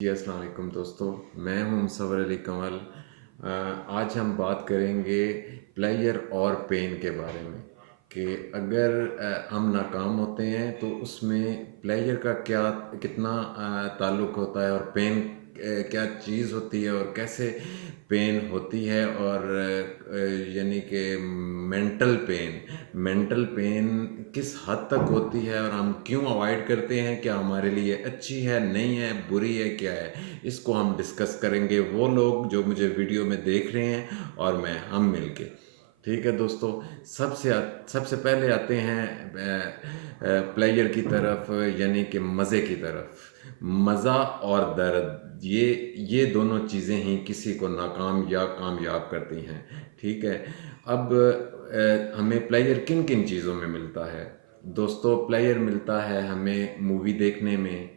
जी अस्सलाम वालेकुम दोस्तों। मैं हूं मुसव्वर अली कंवल। आज हम बात करेंगे प्लेयर और पेन के बारे में कि अगर हम नाकाम होते हैं तो उसमें प्लेयर का क्या कितना ताल्लुक़ होता है और पेन क्या चीज़ होती है और कैसे पेन होती है और यानी कि मेंटल पेन किस हद तक होती है और हम क्यों अवॉइड करते हैं, क्या हमारे लिए अच्छी है, नहीं है, बुरी है, क्या है, इसको हम डिस्कस करेंगे वो लोग जो मुझे वीडियो में देख रहे हैं और मैं हम मिलके। ठीक है दोस्तों। सबसे पहले आते हैं प्लेयर की तरफ, यानी कि मज़े की तरफ। मज़ा और दर्द, ये दोनों चीज़ें ही किसी को नाकाम या कामयाब करती हैं। ठीक है। अब हमें प्लेयर किन किन चीज़ों में मिलता है दोस्तों? प्लेयर मिलता है हमें मूवी देखने में,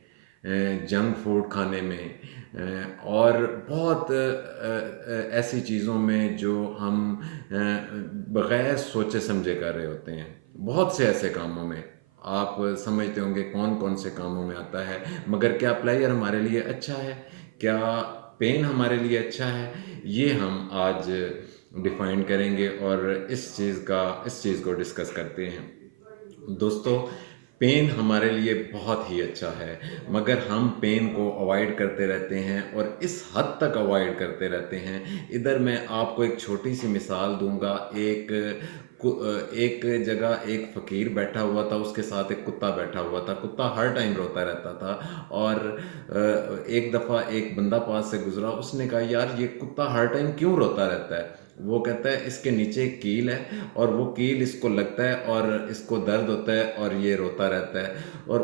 जंक फूड खाने में, और बहुत ऐसी चीज़ों में जो हम बग़ैर सोचे समझे कर रहे होते हैं। बहुत से ऐसे कामों में आप समझते होंगे कौन कौन से कामों में आता है, मगर क्या प्लेयर हमारे लिए अच्छा है, क्या पेन हमारे लिए अच्छा है, ये हम आज डिफाइन करेंगे और इस चीज़ को डिस्कस करते हैं दोस्तों। पेन हमारे लिए बहुत ही अच्छा है, मगर हम पेन को अवॉइड करते रहते हैं और इस हद तक अवॉइड करते रहते हैं। इधर मैं आपको एक छोटी सी मिसाल दूंगा। एक जगह एक फ़कीर बैठा हुआ था, उसके साथ एक कुत्ता बैठा हुआ था। कुत्ता हर टाइम रोता रहता था और एक दफ़ा एक बंदा पास से गुजरा, उसने कहा यार ये कुत्ता हर टाइम क्यों रोता रहता है? वो कहता है इसके नीचे एक कील है और वो कील इसको लगता है और इसको दर्द होता है और ये रोता रहता है। और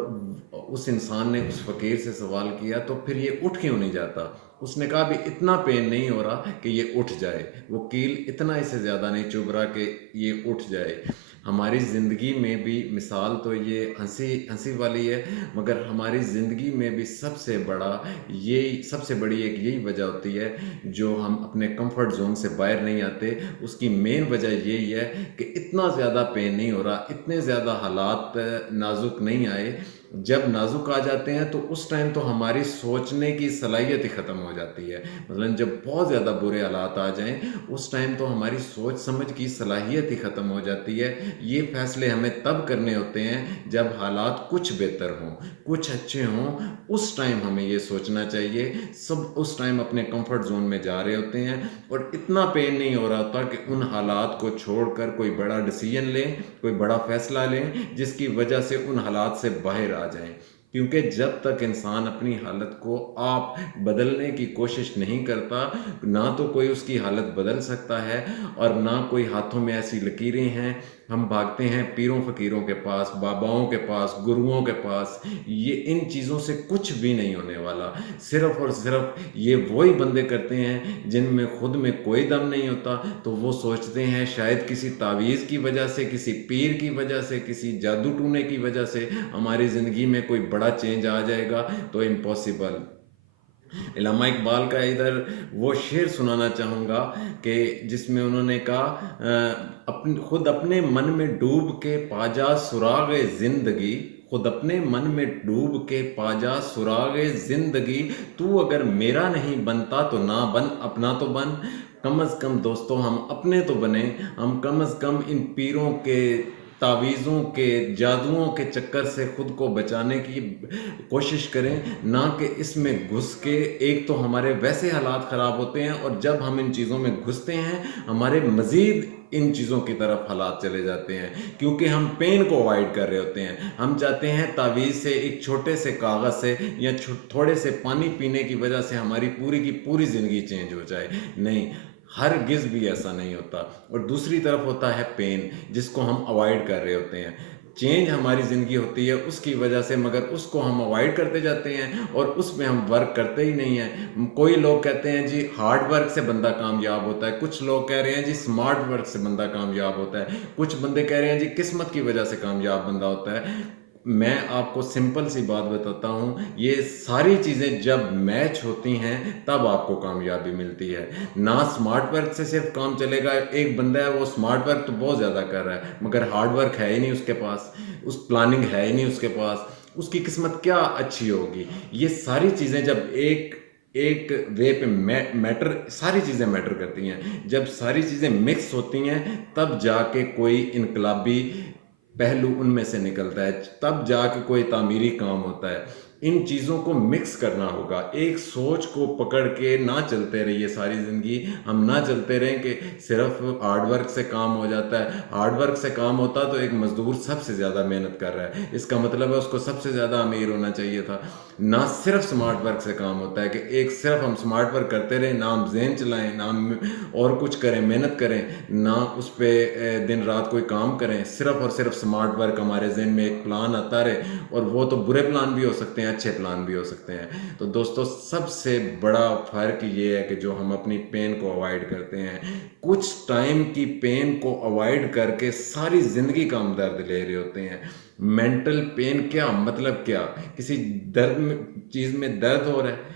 उस इंसान ने उस फ़कीर से सवाल किया तो फिर ये उठ क्यों नहीं जाता? उसने कहा अभी इतना पेन नहीं हो रहा कि ये उठ जाए, वो कील इतना इससे ज़्यादा नहीं चुभ रहा कि ये उठ जाए। हमारी ज़िंदगी में भी मिसाल तो ये हंसी हंसी वाली है, मगर हमारी ज़िंदगी में भी सबसे बड़ी एक यही वजह होती है जो हम अपने कंफर्ट जोन से बाहर नहीं आते। उसकी मेन वजह यही है कि इतना ज़्यादा पेन नहीं हो रहा, इतने ज़्यादा हालात नाजुक नहीं आए। जब नाजुक आ जाते हैं तो उस टाइम तो हमारी सोचने की सलाहियत ही ख़त्म हो जाती है। मतलब जब बहुत ज़्यादा बुरे हालात आ जाएं, उस टाइम तो हमारी सोच समझ की सलाहियत ही ख़त्म हो जाती है। ये फ़ैसले हमें तब करने होते हैं जब हालात कुछ बेहतर हों, कुछ अच्छे हों। उस टाइम हमें ये सोचना चाहिए। सब उस टाइम अपने कंफर्ट जोन में जा रहे होते हैं और इतना पेन नहीं हो रहा होता कि उन हालात को छोड़कर कोई बड़ा डिसीजन लें, कोई बड़ा फैसला लें जिसकी वजह से उन हालात से बाहर आ जाएं। क्योंकि जब तक इंसान अपनी हालत को आप बदलने की कोशिश नहीं करता, ना तो कोई उसकी हालत बदल सकता है और ना कोई हाथों में ऐसी लकीरें हैं। हम भागते हैं पीरों फ़कीरों के पास, बाबाओं के पास, गुरुओं के पास। ये इन चीज़ों से कुछ भी नहीं होने वाला। सिर्फ़ और सिर्फ़ ये वही बंदे करते हैं जिनमें खुद में कोई दम नहीं होता, तो वो सोचते हैं शायद किसी तावीज़ की वजह से, किसी पीर की वजह से, किसी जादू टूने की वजह से हमारी ज़िंदगी में कोई बड़ा चेंज आ जाएगा। तो इम्पॉसिबल। इलामा इकबाल का इधर वो शेर सुनाना चाहूँगा कि जिसमें उन्होंने कहा खुद अपने मन में डूब के पाजा सुरागे ज़िंदगी, खुद अपने मन में डूब के पाजा सुरागे ज़िंदगी, तू अगर मेरा नहीं बनता तो ना बन, अपना तो बन। कम अज़ कम दोस्तों हम अपने तो बने, हम कम अज़ कम इन पीरों के, तावीज़ों के, जादुओं के चक्कर से खुद को बचाने की कोशिश करें, ना कि इसमें घुस के। एक तो हमारे वैसे हालात ख़राब होते हैं और जब हम इन चीज़ों में घुसते हैं हमारे मज़ीद इन चीज़ों की तरफ हालात चले जाते हैं, क्योंकि हम पेन को अवॉइड कर रहे होते हैं। हम चाहते हैं तावीज़ से, एक छोटे से कागज़ से या थोड़े से पानी पीने की वजह से हमारी पूरी की पूरी ज़िंदगी चेंज हो जाए। नहीं, हरगिज़ भी ऐसा नहीं होता। और दूसरी तरफ होता है पेन, जिसको हम अवॉइड कर रहे होते हैं। चेंज हमारी ज़िंदगी होती है उसकी वजह से, मगर उसको हम अवॉइड करते जाते हैं और उसमें हम वर्क करते ही नहीं हैं। कोई लोग कहते हैं जी हार्ड वर्क से बंदा कामयाब होता है, कुछ लोग कह रहे हैं जी स्मार्ट वर्क से बंदा कामयाब होता है, कुछ बंदे कह रहे हैं जी किस्मत की वजह से कामयाब बंदा होता है। मैं आपको सिंपल सी बात बताता हूँ, ये सारी चीज़ें जब मैच होती हैं तब आपको कामयाबी मिलती है। ना स्मार्ट वर्क से सिर्फ काम चलेगा। एक बंदा है वो स्मार्ट वर्क तो बहुत ज़्यादा कर रहा है, मगर हार्ड वर्क है ही नहीं उसके पास, उस प्लानिंग है ही नहीं उसके पास, اس کی قسمت کیا اچھی ہوگی. یہ ساری چیزیں جب ایک ایک وے پہ ساری چیزیں میٹر کرتی ہیں. جب ساری چیزیں مکس ہوتی ہیں تب جا کے کوئی انقلابی پہلو ان میں سے نکلتا ہے، تب جا کے کوئی تعمیری کام ہوتا ہے. ان چیزوں کو مکس کرنا ہوگا. ایک سوچ کو پکڑ کے نہ چلتے رہیے ساری زندگی. ہم نہ چلتے رہیں کہ صرف ہارڈ ورک سے کام ہو جاتا ہے. ہارڈ ورک سے کام ہوتا تو ایک مزدور سب سے زیادہ محنت کر رہا ہے، اس کا مطلب ہے اس کو سب سے زیادہ امیر ہونا چاہیے تھا. نہ صرف سمارٹ ورک سے کام ہوتا ہے کہ ایک صرف ہم سمارٹ ورک کرتے رہیں، نہ ہم ذہن چلائیں، نہ ہم اور کچھ کریں، محنت کریں، نہ اس پہ دن رات کوئی کام کریں. صرف اور صرف سمارٹ ورک ہمارے ذہن میں ایک پلان آتا رہے، اور وہ تو برے پلان بھی ہو سکتے ہیں، اچھے پلان بھی ہو سکتے ہیں. تو دوستو سب سے بڑا فرق یہ ہے کہ جو ہم اپنی پین کو اوائڈ کرتے ہیں، کچھ ٹائم کی پین کو اوائڈ کر کے ساری زندگی کا ہم درد لے رہے ہوتے ہیں. مینٹل پین کیا مطلب کیا؟ کسی درد میں چیز میں درد ہو رہا ہے،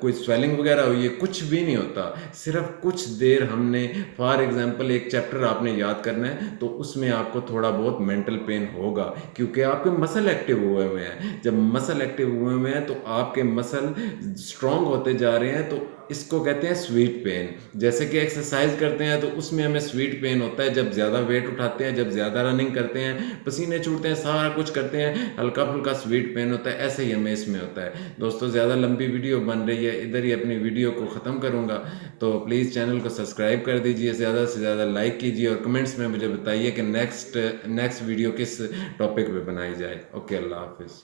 کوئی سویلنگ وغیرہ ہوئی ہے، کچھ بھی نہیں ہوتا. صرف کچھ دیر ہم نے فار ایگزامپل ایک چیپٹر آپ نے یاد کرنا ہے تو اس میں آپ کو تھوڑا بہت مینٹل پین ہوگا، کیونکہ آپ کے مسل ایکٹیو ہوئے ہوئے ہیں. جب مسل ایکٹیو ہوئے ہوئے ہیں تو آپ کے مسل اسٹرانگ ہوتے جا رہے ہیں، تو اس کو کہتے ہیں سویٹ پین. جیسے کہ ایکسرسائز کرتے ہیں تو اس میں ہمیں سویٹ پین ہوتا ہے جب زیادہ ویٹ اٹھاتے ہیں، جب زیادہ رننگ کرتے ہیں، پسینے چھوٹتے ہیں، سارا کچھ کرتے ہیں، ہلکا پھلکا سویٹ پین ہوتا ہے. ایسے ہی ہمیں اس میں ہوتا ہے. دوستو زیادہ لمبی ویڈیو بن رہی ہے، ادھر ہی اپنی ویڈیو کو ختم کروں گا. تو پلیز چینل کو سبسکرائب کر دیجئے، زیادہ سے زیادہ لائک کیجئے، اور کمنٹس میں مجھے بتائیے کہ نیکسٹ ویڈیو کس ٹاپک پہ بنائی جائے. اوکے، اللہ حافظ.